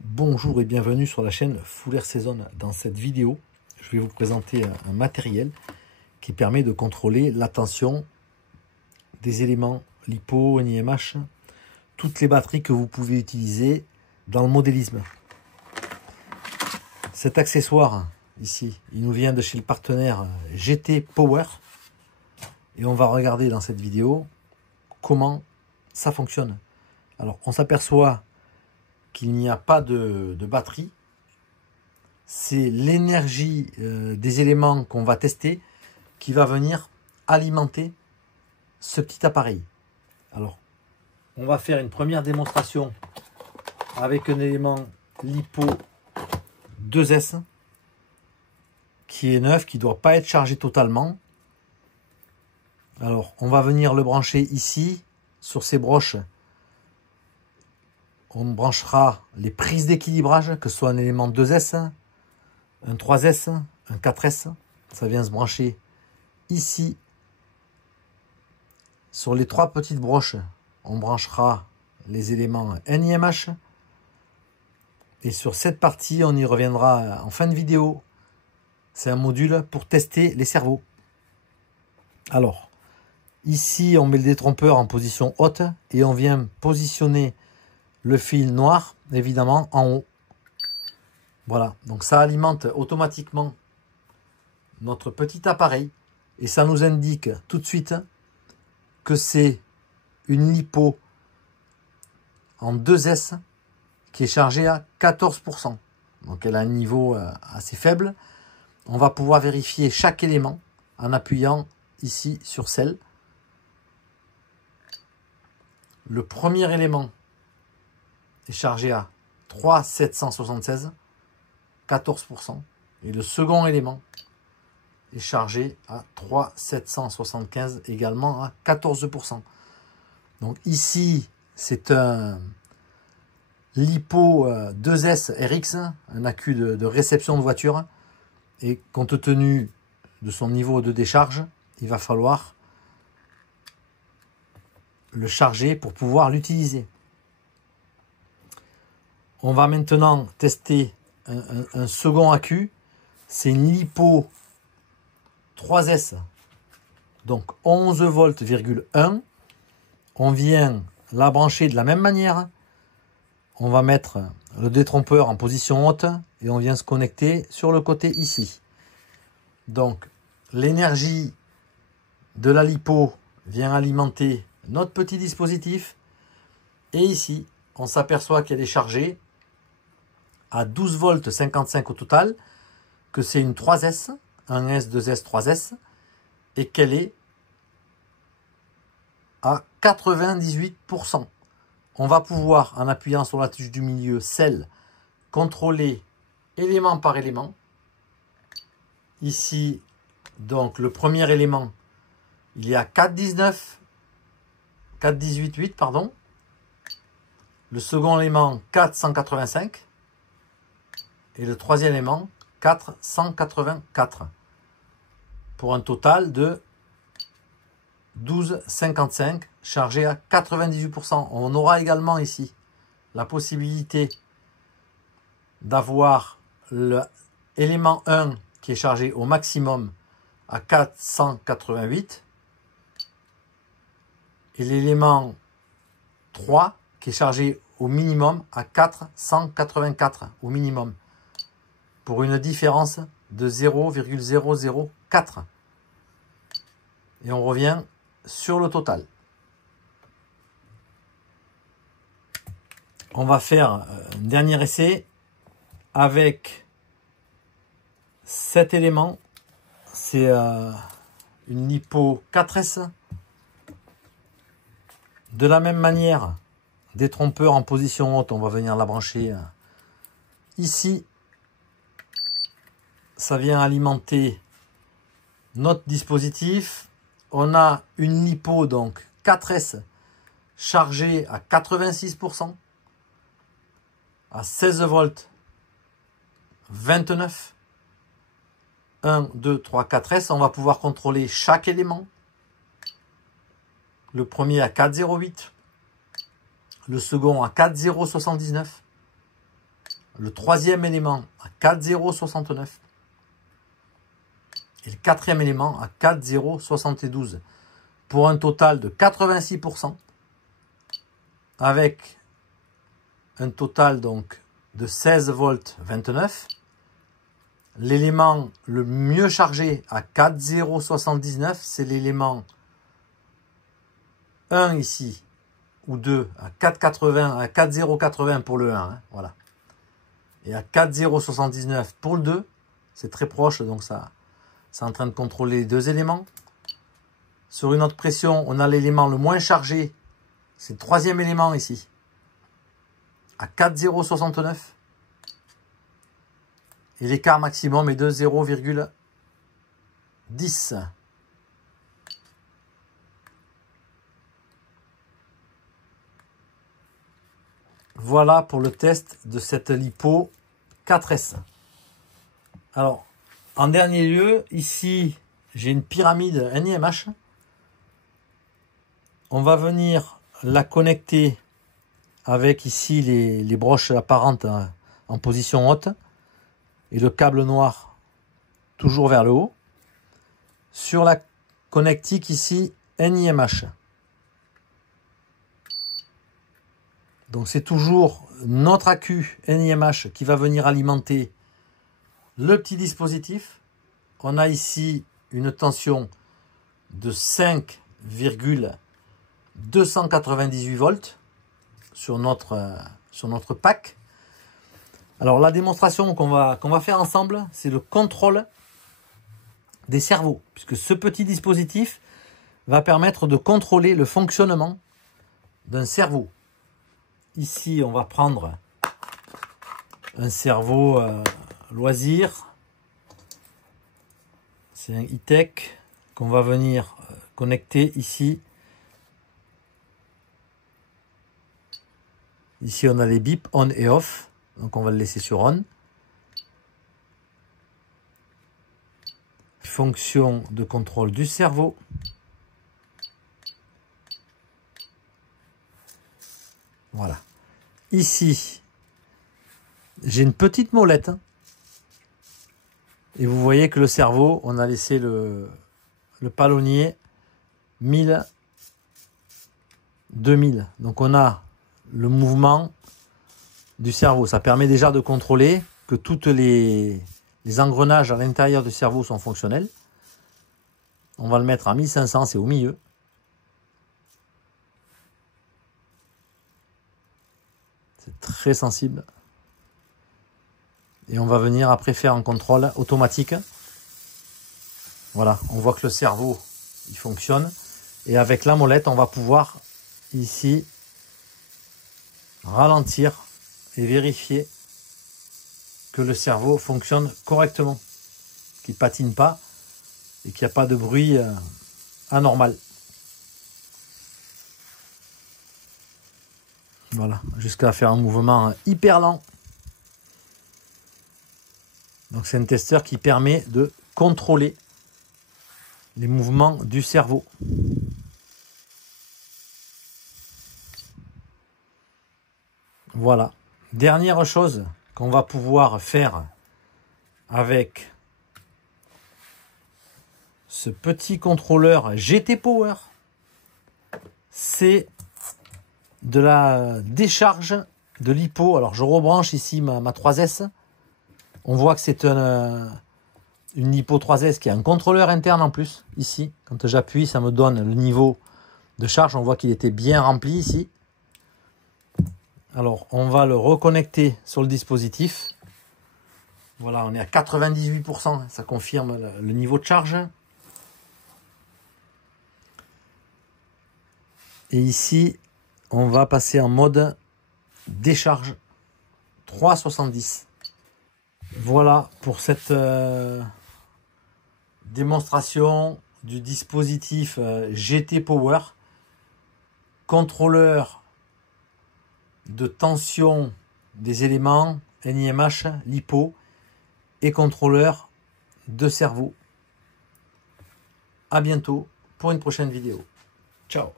Bonjour et bienvenue sur la chaîne Full Air Season. Dans cette vidéo, je vais vous présenter un matériel qui permet de contrôler la tension des éléments LiPo, NiMH, toutes les batteries que vous pouvez utiliser dans le modélisme. Cet accessoire ici, il nous vient de chez le partenaire GT Power et on va regarder dans cette vidéo comment ça fonctionne. Alors on s'aperçoit qu'il n'y a pas de batterie, c'est l'énergie des éléments qu'on va tester qui va venir alimenter ce petit appareil. Alors, on va faire une première démonstration avec un élément LiPo 2S qui est neuf, qui ne doit pas être chargé totalement. Alors, on va venir le brancher ici, sur ces broches. On branchera les prises d'équilibrage, que ce soit un élément 2S, un 3S, un 4S. Ça vient se brancher ici. Sur les trois petites broches, on branchera les éléments NiMH. Et sur cette partie, on y reviendra en fin de vidéo. C'est un module pour tester les servos. Alors, ici, on met le détrompeur en position haute et on vient positionner le fil noir, évidemment, en haut. Voilà, donc ça alimente automatiquement notre petit appareil et ça nous indique tout de suite que c'est une LiPo en 2S qui est chargée à 14%. Donc elle a un niveau assez faible. On va pouvoir vérifier chaque élément en appuyant ici sur celle. Le premier élément est chargé à 3,776, 14%. Et le second élément est chargé à 3,775, également à 14%. Donc ici, c'est un LiPo 2S RX, un accu de réception de voiture. Et compte tenu de son niveau de décharge, il va falloir le charger pour pouvoir l'utiliser. On va maintenant tester un second accu. C'est une LiPo 3S. Donc 11 volts,1. On vient la brancher de la même manière. On va mettre le détrompeur en position haute et on vient se connecter sur le côté ici. Donc l'énergie de la LiPo vient alimenter notre petit dispositif. Et ici, on s'aperçoit qu'elle est chargée à 12 volts 55 au total, que c'est une 3S, 1S, 2S, 3S, et qu'elle est à 98%. On va pouvoir, en appuyant sur la touche du milieu, celle, contrôler élément par élément. Ici, donc, le premier élément, il est à 4,18,8, pardon. Le second élément, 4,185. Et le troisième élément, 4,184. Pour un total de 12,55 chargé à 98%. On aura également ici la possibilité d'avoir l'élément 1 qui est chargé au maximum à 488 et l'élément 3 qui est chargé au minimum à 484 au minimum, pour une différence de 0,004. Et on revient sur le total. On va faire un dernier essai avec cet élément. C'est une LiPo 4S. De la même manière, détrompeur en position haute, on va venir la brancher ici. Ça vient alimenter notre dispositif. On a une LiPo donc 4S chargée à 86%, à 16 volts 29. 1, 2, 3, 4S. On va pouvoir contrôler chaque élément. Le premier à 4,08. Le second à 4,079. le troisième élément à 4,069 et le quatrième élément à 4,072 pour un total de 86% avec un total donc de 16 volts 29. L'élément le mieux chargé à 4,079, c'est l'élément 1 ici, ou 2 à 4,80, à 4,080 pour le 1, hein, voilà. Et à 4,079 pour le 2, c'est très proche, donc ça, c'est en train de contrôler les deux éléments. Sur une autre pression, on a l'élément le moins chargé, c'est le troisième élément ici, à 4,069. Et l'écart maximum est de 0,10. Voilà pour le test de cette LiPo 4S. Alors, en dernier lieu, ici, j'ai une pyramide NiMH. On va venir la connecter avec ici les broches apparentes en position haute. Et le câble noir toujours vers le haut, sur la connectique ici NiMH. Donc c'est toujours notre accu NiMH qui va venir alimenter le petit dispositif. On a ici une tension de 5,298 volts sur notre pack. Alors la démonstration qu'on va faire ensemble, c'est le contrôle des cerveaux, puisque ce petit dispositif va permettre de contrôler le fonctionnement d'un cerveau. Ici, on va prendre un cerveau loisir. C'est un E-Tech qu'on va venir connecter ici. Ici, on a les bips on et off. Donc on va le laisser sur on. Fonction de contrôle du cerveau. Voilà. Ici, j'ai une petite molette. Et vous voyez que le cerveau, on a laissé le palonnier 1000, 2000. Donc on a le mouvement du cerveau. Ça permet déjà de contrôler que toutes les engrenages à l'intérieur du cerveau sont fonctionnels. On va le mettre à 1500, c'est au milieu. C'est très sensible. Et on va venir après faire un contrôle automatique. Voilà, on voit que le cerveau, il fonctionne. Et avec la molette, on va pouvoir ici ralentir et vérifier que le cerveau fonctionne correctement, qu'il ne patine pas et qu'il n'y a pas de bruit anormal. Voilà, jusqu'à faire un mouvement hyper lent. Donc c'est un testeur qui permet de contrôler les mouvements du cerveau. Voilà. Dernière chose qu'on va pouvoir faire avec ce petit contrôleur GT Power, c'est de la décharge de LiPo. Alors je rebranche ici ma 3S. On voit que c'est une LiPo 3S qui a un contrôleur interne en plus. Ici, quand j'appuie, ça me donne le niveau de charge. On voit qu'il était bien rempli ici. Alors, on va le reconnecter sur le dispositif. Voilà, on est à 98%. Ça confirme le niveau de charge. Et ici, on va passer en mode décharge 3,70. Voilà pour cette démonstration du dispositif GT Power, contrôleur de tension des éléments NiMH, LiPo et contrôleur de cerveau. À bientôt pour une prochaine vidéo. Ciao.